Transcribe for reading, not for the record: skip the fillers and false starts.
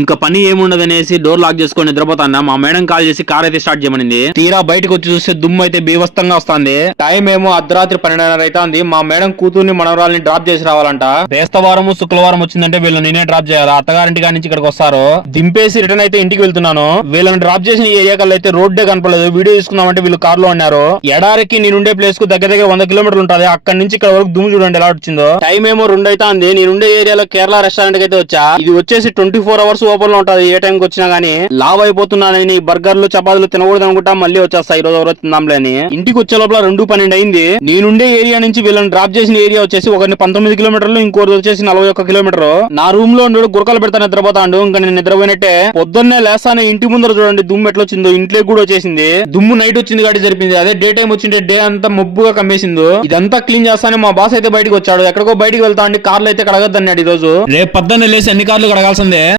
ఇంకా పని ఏముండదనేసి door lock చేసుకొని నిద్రపోతాన్నా మా మేడం కాల్ చేసి కార్ అయితే స్టార్ట్ చేయమనింది. తీరా బయటకు వచ్చి చూస్తే దుమ్ము అయితే బీభత్సంగా వస్తుంది. టైం ఏమో అర్ధరాత్రి 12:30 అవుతుంది. మా మేడం కూతుర్ని మనవరాల్ని డ్రాప్ చేసి రావాలంట. బేస్తవారం శుక్రవారం వచ్చిందంటే వీళ్ళు నేనే డ్రాప్ చేయాలా. అత్తగారింటి నుంచి ఇక్కడికి వస్తారు. దింపేసి రిటర్న్ అయితే ఇంటికి వెళ్తున్నాను. వీళ్ళని డ్రాప్ చేసిన ఏరియా కల్లా అయితే రోడ్డే కనపడలేదు. వీడియో తీసుకుందామంటే వీళ్ళు కార్ లో ఉన్నారు. ఎడారికి నేనుండే ప్లేస్ కు దగ్గర 100 కిలోమీటర్లు ఉంటుంది. అక్కడి నుంచి ఇక్కడ వరకు దుమ్ము చూడండి ఎలా వచ్చిందో. టైం ఏమో 2 అవుతుంది. నేనుండే ఏరియాలో కేరళ రెస్టారెంట్ కి అయితే వచ్చా. ఇది వచ్చేసి 24 అవర్స్ ఓపెన్ లో ఉంటది. ఏ టైం కి వచ్చినా గానీ లావ్ అయిపోతున్నానని బర్గర్లు చపాతీలు తినకూడదు అనుకుంటా మళ్ళీ వచ్చేస్తా. ఈ రోజు ఎవరో తిందాంలే అని. ఇంటికి వచ్చే లోపల 2:12 అయింది. నేనుండే ఏరియా నుంచి వీళ్ళని డ్రాప్ చేసిన ఏరియా వచ్చేసి ఒకరిని 19 కిలోమీటర్లు, ఇంకోటి వచ్చేసి 41 కిలోమీటర్. నా రూమ్ లో గురకలు పెడతా నిద్రపోతాడు. ఇంకా నేను నిద్రపోయినట్టే. పొద్దున్నే లేస్తానే ఇంటి ముందర చూడండి దుమ్ము ఎట్లా వచ్చిందో. ఇంట్లోకి కూడా వచ్చేసింది. దుమ్ము నైట్ వచ్చింది కాబట్టి జరిపింది. అదే డే టైం వచ్చింటే డే అంతా మబ్బుగా కమ్మేసిందో. ఇదంతా క్లీన్ చేస్తానే మా బాస్ అయితే బయటకు వచ్చాడు. ఎక్కడికో బయటకు వెళ్తా అండి. కార్లు అయితే కడగద్దన్నాడు ఈ రోజు. రేపు పొద్దున్నే లేసి అన్ని కార్లు కడగాల్సిందే.